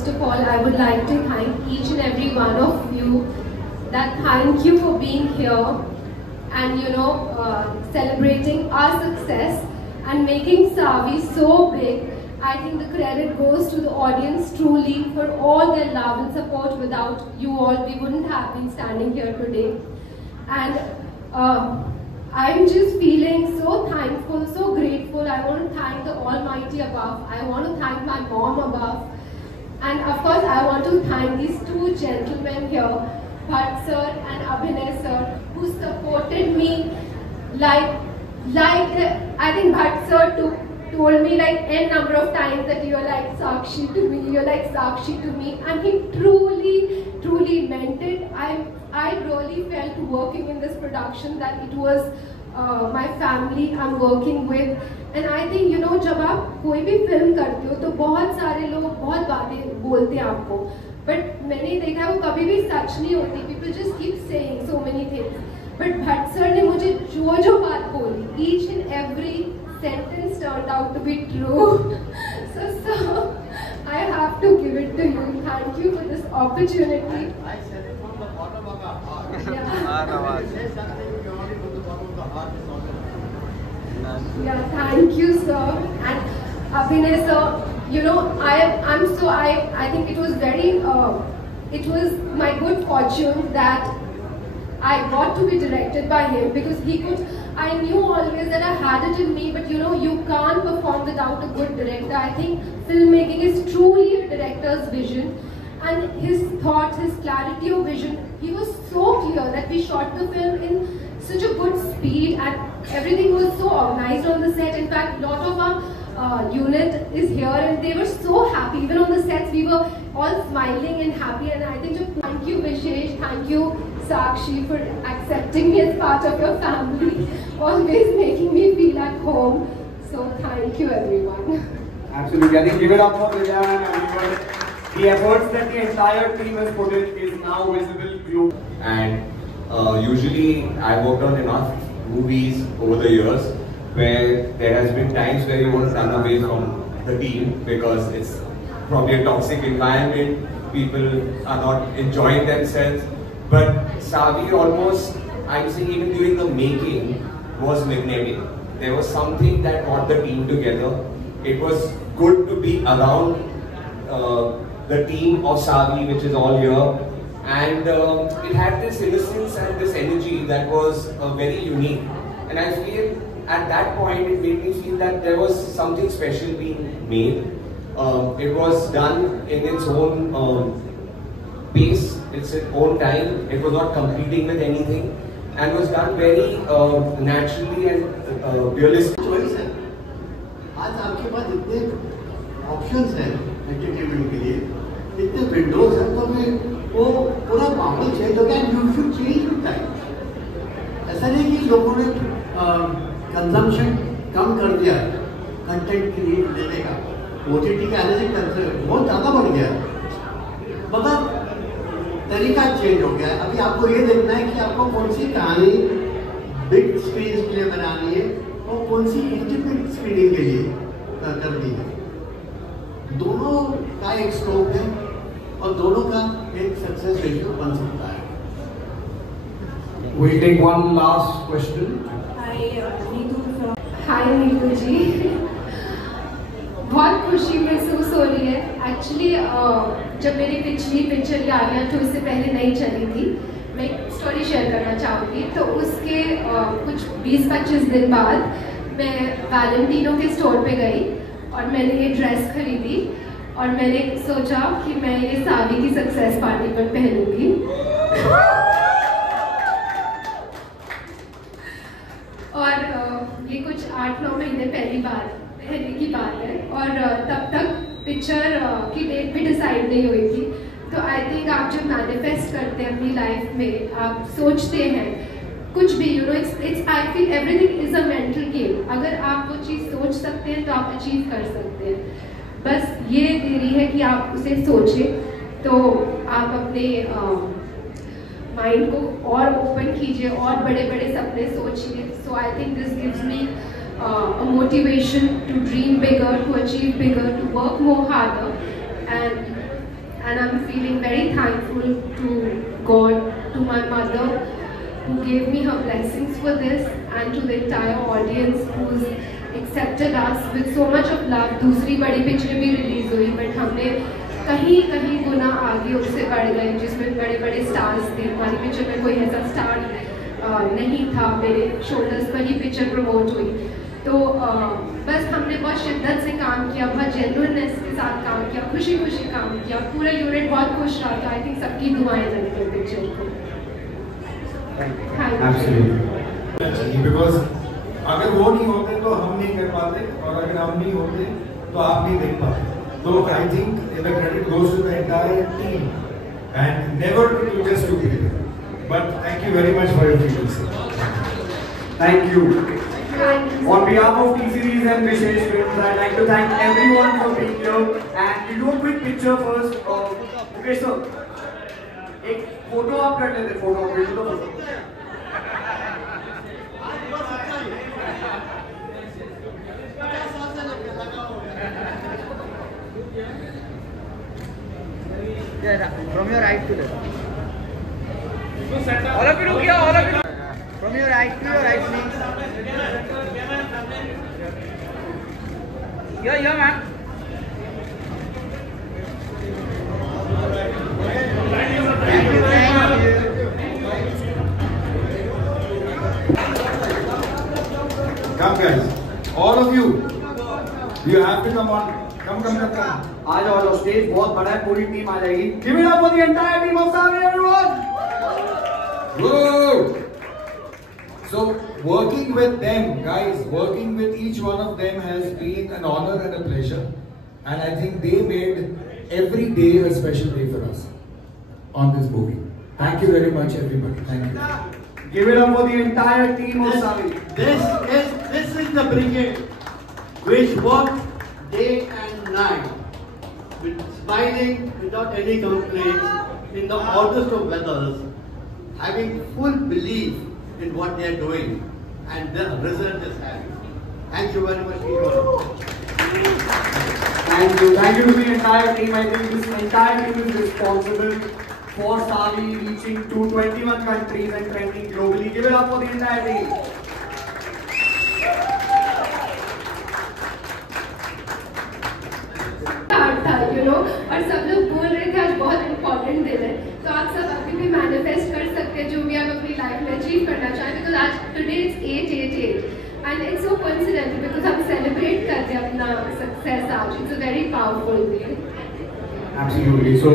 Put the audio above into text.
first of all, I would like to thank each and every one of you. Thank you for being here and celebrating our success and making Savi so big. I think the credit goes to the audience truly for all their love and support. Without you all, we wouldn't have been standing here today. And I'm just feeling so thankful, so grateful. I want to thank the Almighty above. I want to thank my mom above. And of course, I want to thank these two gentlemen here, Bhatt sir and Abhinay sir, who supported me like I think Bhatt sir told me like n number of times that you're like Sakshi to me, you're like Sakshi to me, and he truly meant it. I really felt working in this production that it was my family I'm working with. And I think जब आप कोई भी film करते हो तो बहुत सारे लोग बहुत बातें बोलते हैं आपको, but मैंने देखा है वो कभी भी सच नहीं होती. People just keep saying so many things. But Bhatt sir ने मुझे जो बात बोली, each and every sentence turned out to be true. So I have to give it to you. Thank you for this opportunity. I said it from the bottom of our heart. Yeah. Say something purely from the bottom of the heart is all. Yeah, thank you, sir. And Abhinay sir, I think it was it was my good fortune that I got to be directed by him, because I knew always that I had it in me, but you can't perform without a good director. I think filmmaking is truly a director's vision, and his thoughts, his clarity of vision, he was so clear that we shot the film in such a good speed and everything was so organized on the set. In fact, a lot of our unit is here and they were so happy. Even on the sets, we were all smiling and happy. And I think thank you Vishesh, thank you Sakshi for accepting me as part of your family, always making me feel at home. So thank you everyone. Absolutely. I think give it up for Vidya and everyone. The efforts that the entire team has put in is now visible to you. And usually I worked on enough movies over the years where there has been times where you want to run away from the team because it's probably a toxic environment, people are not enjoying themselves. But Savi almost, I'm saying even during the making, was magnetic. There was something that brought the team together. It was good to be around the team of Savi, which is all here. And it had this innocence and this energy that was very unique. And I feel at that point it made me feel that there was something special being made. It was done in its own pace, its own time. It was not competing with anything, and was done very naturally and realistic. Choice है. आज आपके पास इतने options हैं entertainment के लिए, इतने windows हैं, तो मैं वो पूरा माहौल चेंज हो गया. You should change with time. ऐसा नहीं कि लोगों ने consumption कम कर दिया content क्रिएट देने का. OTT का आने से बहुत ज़्यादा बढ़ गया, मगर तरीका चेंज हो गया है. अभी आपको ये देखना है कि आपको कौन सी कहानी बिग स्क्रीन के लिए बनानी है और कौन सी इंटीमेट स्क्रीनिंग के लिए करनी है. दोनों का एक स्कोप है और दोनों का एक सक्सेस रेशियो बन सकता है. We'll take one last question. Hi Neetu जी. बहुत खुशी महसूस हो रही है. एक्चुअली जब मेरी पिछली पिक्चर यारियां तो इससे पहले नहीं चली थी, मैं एक स्टोरी शेयर करना चाहूँगी. तो उसके कुछ 20-25 दिन बाद मैं वैलेंटिनो के स्टोर पे गई और मैंने ये ड्रेस खरीदी और मैंने सोचा कि मैं ये सावी की सक्सेस पार्टी पर पहनूंगी. और ये कुछ 8-9 महीने पहले की बात है और तब तक पिक्चर की डेट भी डिसाइड नहीं हुई थी. तो आई थिंक आप जब मैनिफेस्ट करते हैं अपनी लाइफ में, आप सोचते हैं कुछ भी, it's I feel everything is a mental game. अगर आप वो चीज़ सोच सकते हैं तो आप अचीव कर सकते हैं. बस ये देरी है कि आप उसे सोचें. तो आप अपने माइंड को और ओपन कीजिए और बड़े बड़े सपने सोचिए. So I think this gives me a motivation to dream bigger, to achieve bigger, to work more harder, and and I'm feeling very thankful to God, to my mother who gave me her blessings for this, and to the entire audience who's accepted us with so much of love. दूसरी बड़ी picture भी release हुई, but हमने कहीं कहीं गुना आगे उससे बढ़ गए, जिसमें बड़े बड़े स्टार्स थे. हमारी पिक्चर में कोई ऐसा स्टार नहीं था. मेरे शोल्डर्स पर ही पिक्चर प्रमोट हुई. तो बस हमने बहुत शिद्दत से काम किया, बहुत जेन्युइननेस के साथ काम किया, खुशी खुशी काम किया. पूरा यूनिट बहुत खुश रहा था. आई थिंक सबकी दुआएं लगी पिक्चर को. बिकॉज अगर वो नहीं होते तो हम नहीं कर पाते, और अगर हम नहीं होते तो आप नहीं देख पाते. तो I think the credit goes to the entire team and never to just to be there. But thank you very much for your feelings. Thank you. On behalf of T-Series and Vishesh Films, I'd like to thank everyone for being here. And we'll do a quick picture first. Okay, sir. एक photo आप कर लेते, photo भेज दो photo. From your right to left. All of you look here, all of you. From your right to your right, please. Here, ma'am. Thank you. Come guys, all of you. You have to come on. Come. आ जाओ. Stage बहुत बड़ा है, पूरी team आ जाएगी. Give it up for the entire team of Savi, everyone. Whoa! So working with them, guys, working with each one of them has been an honor and a pleasure, and I think they made every day a special day for us on this movie. Thank you very much, everybody. Thank you. Give it up for the entire team of Savi. This is the brigade which worked day and night, with smiling without any complaints in the hottest of weathers, having full belief in what they are doing, and the result is having. Thank you very much, everyone. Thank you to the entire team. I think this entire team is responsible for Savi reaching to 21 countries and trending globally. Give it up for the entire team. और सब लोग बोल रहे थे आज बहुत important दिन है, तो आप सब अभी भी मैनिफेस्ट कर सकते हैं जो भी आप अपनी लाइफ में अचीव करना चाहें, बिकॉज आज today it's 888 and it's so coincidental because हम सेलिब्रेट करते हैं अपना सक्सेस आज. It's a very powerful day. Absolutely. So